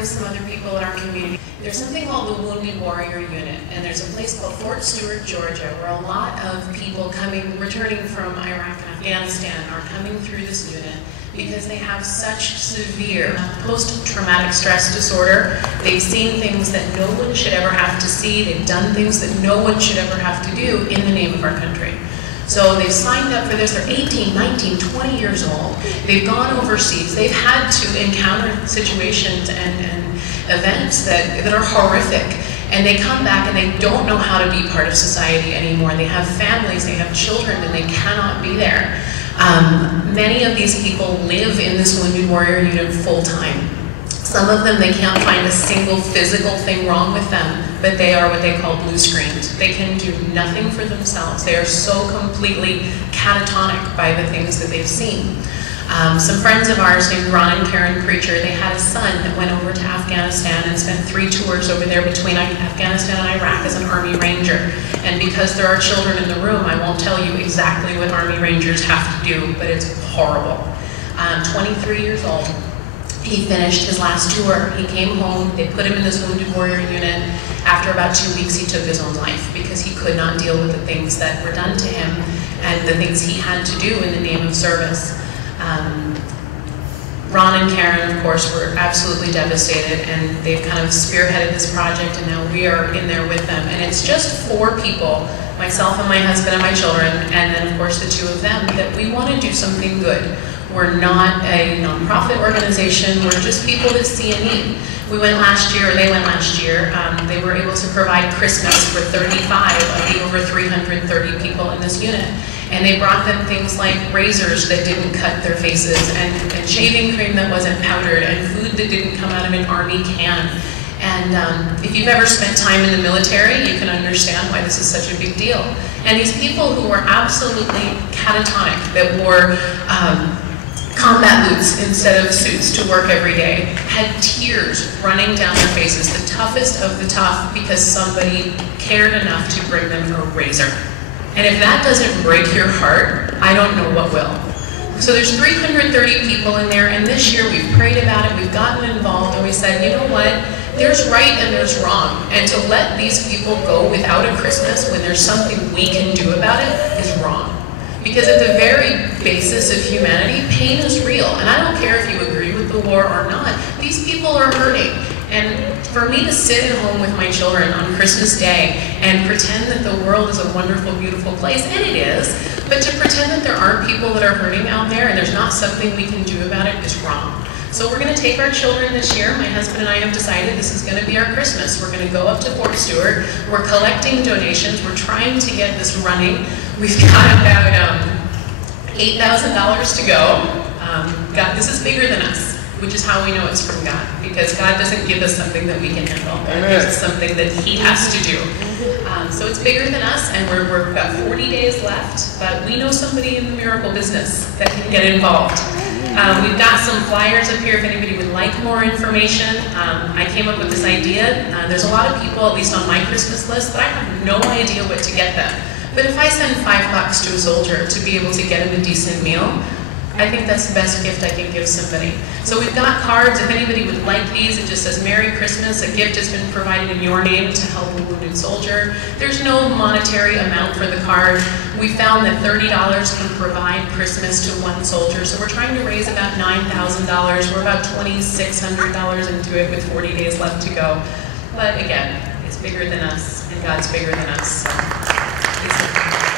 with some other people in our community. There's something called the Wounded Warrior Unit, and there's a place called Fort Stewart, Georgia, where a lot of people returning from Iraq and Afghanistan are coming through this unit because they have such severe post-traumatic stress disorder. They've seen things that no one should ever have to see. They've done things that no one should ever have to do in the name of our country. So they've signed up for this. They're 18, 19, 20 years old. They've gone overseas. They've had to encounter situations and events that are horrific. And they come back and they don't know how to be part of society anymore. They have families, they have children, and they cannot be there. Many of these people live in this Wounded Warrior Unit full time. Some of them, they can't find a single physical thing wrong with them, but they are what they call blue screened. They can do nothing for themselves. They are so completely catatonic by the things that they've seen. Some friends of ours named Ron and Karen Preacher, they had a son that went over to Afghanistan and spent 3 tours over there between Afghanistan and Iraq as an Army Ranger. And because there are children in the room, I won't tell you exactly what Army Rangers have to do, but it's horrible. 23 years old. He finished his last tour. He came home. They put him in this Wounded Warrior Unit. After about 2 weeks, he took his own life because he could not deal with the things that were done to him and the things he had to do in the name of service. Ron and Karen, of course, were absolutely devastated, and they've kind of spearheaded this project, and now we are in there with them. And it's just 4 people, myself and my husband and my children, and then, of course, the 2 of them, that we want to do something good. We're not a nonprofit organization. We're just people that see a need. We went last year, or they went last year. They were able to provide Christmas for 35 of the over 330 people in this unit. And they brought them things like razors that didn't cut their faces, and shaving cream that wasn't powdered, and food that didn't come out of an Army can. And if you've ever spent time in the military, you can understand why this is such a big deal. And these people who were absolutely catatonic, that wore combat boots instead of suits to work every day, had tears running down their faces, the toughest of the tough, because somebody cared enough to bring them a razor. And if that doesn't break your heart, I don't know what will. So there's 330 people in there, and this year we've prayed about it, we've gotten involved, and we said, you know what, there's right and there's wrong. And to let these people go without a Christmas when there's something we can do about it is wrong. Because at the very basis of humanity, pain is real. And I don't care if you agree with the war or not, these people are hurting. And for me to sit at home with my children on Christmas Day and pretend that the world is a wonderful, beautiful place, and it is, but to pretend that there aren't people that are hurting out there and there's not something we can do about it is wrong. So we're going to take our children this year. My husband and I have decided this is going to be our Christmas. We're going to go up to Fort Stewart. We're collecting donations. We're trying to get this running. We've got about $8,000 to go. God, this is bigger than us, which is how we know it's from God, because God doesn't give us something that we can handle. God gives us something that He has to do. So it's bigger than us, and we've got 40 days left, but we know somebody in the miracle business that can get involved. We've got some flyers up here if anybody would like more information. I came up with this idea. There's a lot of people, at least on my Christmas list, that I have no idea what to get them. But if I send $5 to a soldier to be able to get him a decent meal, I think that's the best gift I can give somebody. So we've got cards. If anybody would like these, it just says Merry Christmas. A gift has been provided in your name to help a wounded soldier. There's no monetary amount for the card. We found that $30 can provide Christmas to one soldier. So we're trying to raise about $9,000. We're about $2,600 into it with 40 days left to go. But again, it's bigger than us, and God's bigger than us. So.